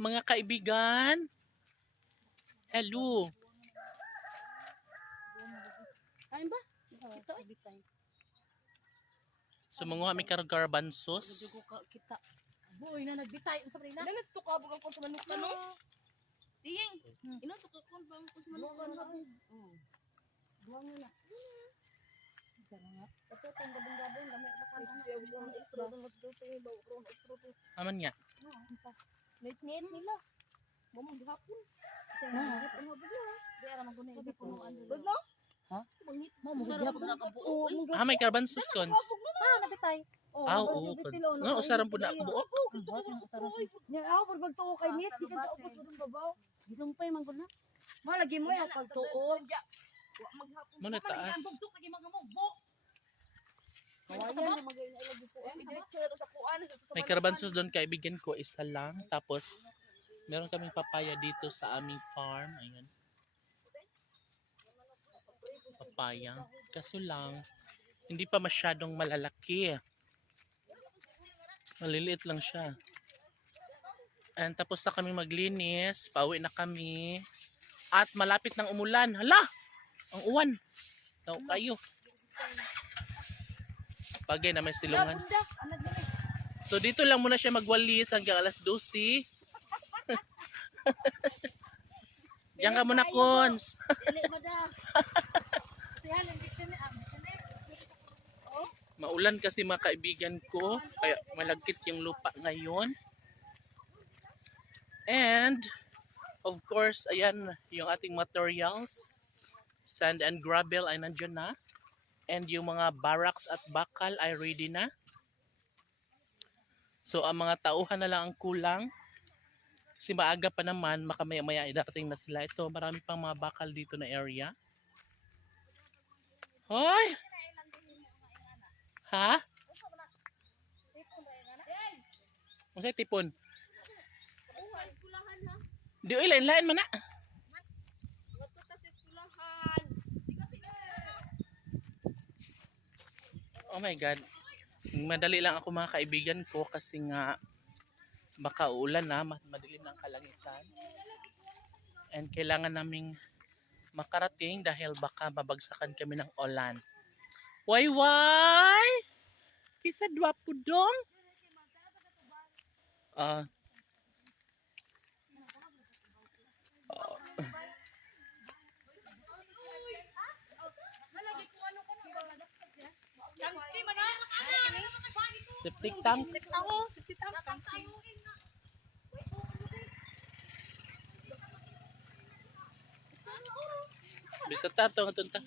Mga kaibigan. Hello. Kain ba? Ito ay. Sumunguha mi karong garbanzos. Kita. Boy na nagbitay unsa man na? Dalat to ka bugang kon sa manukan no. Ding. Ino to ka kon ba ko sa manukan ha. Buang na. Ito tong gabong-gabong gamay pa kan na. Extra tong magdutay ba ron extra to. Aman nga. Net nila. Mo gihapon. Ano ba yun? Di ara man kuno ito punuan dito. No? Ha? Mo gihapon na kabuo. May garbanzos cons. Nabitay. Oo. Nga usaran po na buok. Nya ako pag pagtuo kay Nit, di ka sa ubos mo babaw. Gisumpay man gud na. Mo lagi mo ya pagtuo. Mo na taas. May garbanzos doon kaibigan ko, isa lang. Tapos meron kaming papaya dito sa aming farm. Ayan. Papaya. Kaso lang hindi pa masyadong malalaki. Maliliit lang siya. And tapos na kami maglinis, pauwi na kami. At malapit ng umulan. Hala! Ang uwan. Daw kayo. Bagay na may silungan. So dito lang muna siya magwalis hanggang alas 12. Diyan ka muna, Cons. Maulan kasi mga kaibigan ko, kaya malagkit yung lupa ngayon. And of course, ayan yung ating materials. Sand and gravel ay nandiyan na. And yung mga barracks at bakal ay ready na. So ang mga tauhan na lang ang kulang. Kasi maaga pa naman, makamaya-maya ay darating na sila. Ito, marami pang mga bakal dito na area. Hoy! Ha? Masay tipon. Di lain-lain man na. Oh my God. Madali lang ako mga kaibigan ko kasi nga baka uulan na, madilim ng kalangitan. And kailangan naming makarating dahil baka babagsakan kami ng ulan. Why? Kisa dua pudong? Septic tank? Septic tank. Bisa tato nga tunta.